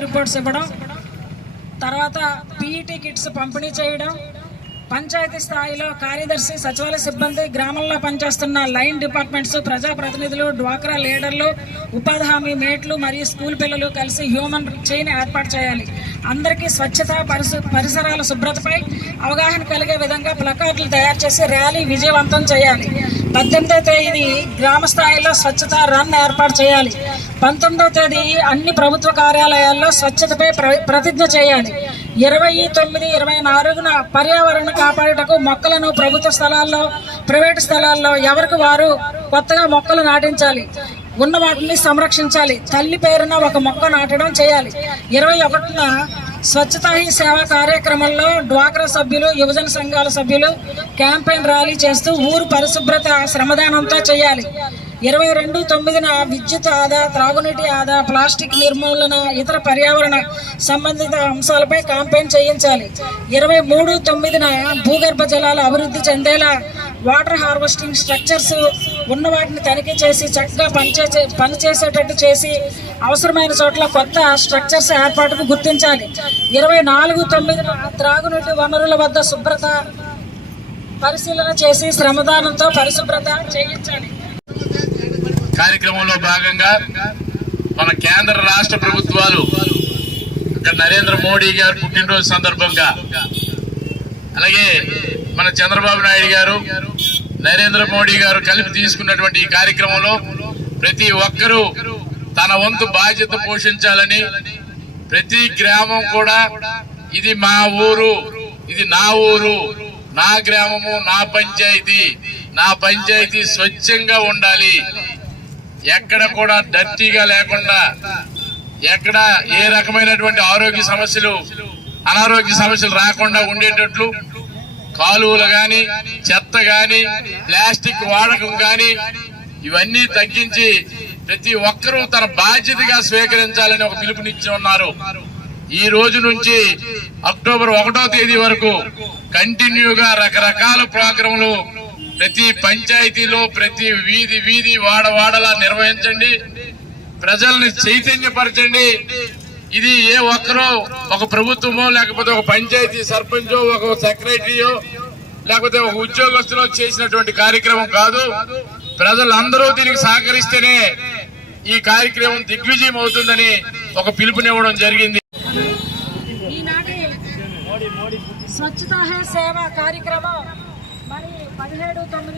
Reports ఇవ్వడం, తర్వాత PET kits పంపిణీ చేయడం, పంచాయతీ స్థాయిలో కార్యదర్శి, సచివాలయ సిబ్బంది, గ్రామంలో పనిచేస్తున్న లైన్ డిపార్ట్మెంట్స్, ప్రజాప్రతినిధులు, డ్వాక్రా లీడర్లు, ఉపాధి హామీ మేట్లు మరియు స్కూల్ పిల్లలు కలిసి హ్యూమన్ చైన్ ఏర్పాటు చేయాలి. అందరికీ స్వచ్ఛత, పరిసరాల శుభ్రతపై అవగాహన కలిగే విధంగా ప్లకార్డులు తయారు చేసి ర్యాలీ విజయవంతం చేయాలి. 18వ తేదీ గ్రామ స్థాయిలో స్వచ్ఛత రన్ ఏర్పాటు చేయాలి. 19వ తేదీ అన్ని ప్రభుత్వ కార్యాలయాల్లో స్వచ్ఛతపై ప్రతిజ్ఞ చేయాలి. 29-24న పర్యావరణ కాపాడుటకు మొక్కలను ప్రభుత్వ స్థలాల్లో, ప్రైవేటు స్థలాల్లో ఎవరికి వారు కొత్తగా మొక్కలు నాటించాలి. ఉన్న వాటిని సంరక్షించాలి. తల్లి పేరున ఒక మొక్క నాటడం చేయాలి. 21న స్వచ్ఛతా హీ సేవ కార్యక్రమంలో డ్వాక్రా సభ్యులు, యువజన సంఘాల సభ్యులు క్యాంపెయిన్ ర్యాలీ చేస్తూ ఊరు పరిశుభ్రత శ్రమదానంతో చేయాలి. 22/9న విద్యుత్ ఆదా, త్రాగునీటి ఆదా, ప్లాస్టిక్ నిర్మూలన, ఇతర పర్యావరణ సంబంధిత అంశాలపై క్యాంపెయిన్ చేయించాలి. 23/9న భూగర్భ జలాలు అభివృద్ధి చెందేలా వాటర్ హార్వెస్టింగ్ స్ట్రక్చర్స్ ఉన్న వాటిని తనిఖీ చేసి చక్కగా పనిచేసేటట్టు చేసి అవసరమైన చోట్ల కొత్త స్ట్రక్చర్స్ ఏర్పాటును గుర్తించాలి. 24/9న త్రాగునీటి వనరుల వద్ద శుభ్రత పరిశీలన చేసి శ్రమదానంతో పరిశుభ్రత చేయించాలి. కార్యక్రమంలో భాగంగా మన కేంద్ర రాష్ట్ర ప్రభుత్వాలు నరేంద్ర మోడీ గారు పుట్టినరోజు సందర్భంగా, అలాగే మన చంద్రబాబు నాయుడు గారు, నరేంద్ర మోడీ గారు కలిపి తీసుకున్నటువంటి ఈ కార్యక్రమంలో ప్రతి ఒక్కరూ తన వంతు బాధ్యత పోషించాలని, ప్రతి గ్రామం కూడా ఇది మా ఊరు, ఇది నా ఊరు, నా గ్రామము, నా పంచాయతీ స్వచ్ఛంగా ఉండాలి, ఎక్కడ కూడా డర్టీగా లేకుండా, ఎక్కడ ఏ రకమైనటువంటి ఆరోగ్య సమస్యలు, అనారోగ్య సమస్యలు రాకుండా ఉండేటట్లు కాలువలు గాని, చెత్త గాని, ప్లాస్టిక్ వాడకం గాని ఇవన్నీ తగ్గించి ప్రతి ఒక్కరూ తన బాధ్యతగా స్వీకరించాలని ఒక పిలుపునిచ్చి ఉన్నారు. ఈ రోజు నుంచి అక్టోబర్ 1వ తేదీ వరకు కంటిన్యూగా రకరకాల ప్రోగ్రాంలు ప్రతి పంచాయతీలో, ప్రతి వీధి వాడలా నిర్వహించండి. ప్రజల్ని చైతన్యపరచండి. ఇది ఏ ఒక్కరో, ఒక ప్రభుత్వమో, లేకపోతే ఒక పంచాయతీ సర్పంచో, ఒక సెక్రటరీయో, లేకపోతే ఒక ఉద్యోగస్తులో చేసినటువంటి కార్యక్రమం కాదు. ప్రజలందరూ దీనికి సహకరిస్తేనే ఈ కార్యక్రమం దిగ్విజయం అవుతుందని ఒక పిలుపునివ్వడం జరిగింది. ఈనాటి స్వచ్ఛతా హీ సేవ కార్యక్రమం మరి 17/9